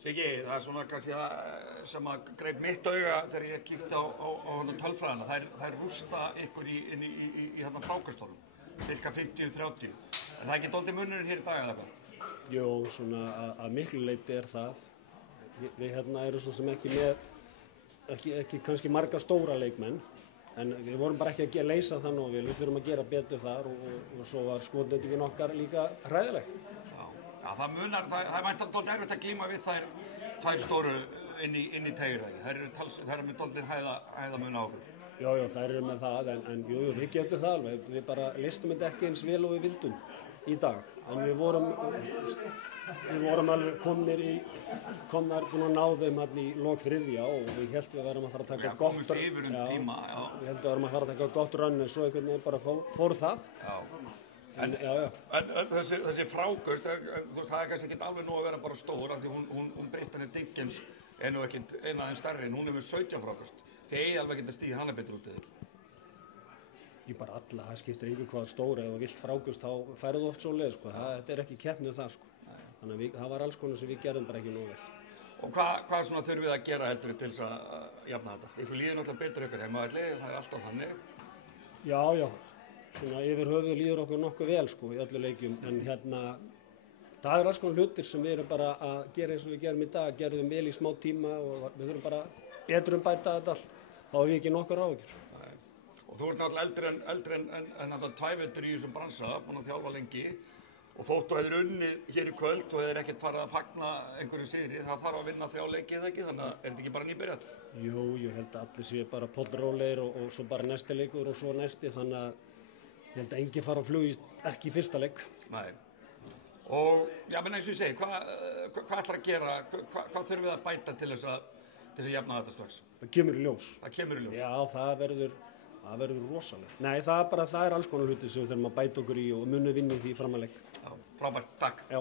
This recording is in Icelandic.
Siggi, það svona kannski það sem að greip mitt auga þegar ég kíkti á tölfræðina. Þær rústa ykkur í hérna frákastólum, cirka 50-30. Er það ekki dálítið munurinn hér í dag eða hvað? Jó, svona að miklu leyti það. Við hérna erum svo sem ekki með, ekki kannski marga stóra leikmenn, en við vorum bara ekki að leysa það nógu vel. Við þurfum að gera betur þar og svo var skotnautingin okkar líka hræðileg. Já, það er væntanlega dálítið erfitt að glíma við þær tvær stóru inn í teygjur þegar. Þær eru með dálítið hæðamun á okkur. Já, þær eru með það, en jú, við getum það alveg. Við bara leystum þetta ekki eins vel og við vildum í dag. En við vorum alveg komnar búin að ná þeim hérna í lok þriðja og við heldum við værum að fara að taka gott. Komumst yfir tíma, já. Við heldum við værum að fara að taka gott rönn, en svo einhvern veginn bara fór það. Já. En þessi frákast, það er kannski ekki alveg nóg að vera bara stór af því hún Brittany Dickens er nú ekkert eina af þeim stærri en hún er með 17 frákast. Þið eigi alveg ekki að stíða hana betur út eða ekki? Ég bara alla, það skiptir engu hvað stór eða vilt frákast þá færðu oft svo leið sko, þetta er ekki keppnið það sko. Þannig að það var alls konar sem við gerðum bara ekki nóg vel. Og hvað svona þurfum við að gera heldur til þess að jafna þetta? Ykkur líður náttúrulega betur ykkur heimavelli, það er alltaf þannig. Já. Svona yfir höfuð líður okkur nokkuð vel sko í öllu leikjum, en hérna það er alls konar hlutir sem við erum bara að gera eins og við gerum í dag, gerðum vel í smá tíma og við þurfum bara betur bæta þetta allt, þá hefur við ekki nokkur áhyggjur. Og þú ert náttúrulega eldri en þetta tvævetur í þessum bransa, búin að þjálfa lengi og þótt og hefur unnið hér í kvöld og hefur ekkert farið að fagna einhverju sigri, það þarf að vinna 3 leiki eða ekki, þannig að er þetta ekki bara nýbyrjað? Jú, ég held að allir séu bara pollrólegir og svo bara næsti leikur og svo næsti, þannig að ég held að enginn fara á flug ekki í fyrsta leik. Nei. Og já, menn eins og ég segi, hvað ætlar að gera, hvað þurfum við að bæta til þess að jafna þetta strax? Það kemur í ljós. Það kemur í ljós? Já, það verður rosalega. Nei, það er alls konar hluti sem við þurfum að bæta okkur í og munum vinna í því fram að leik. Já, frábært, takk. Já.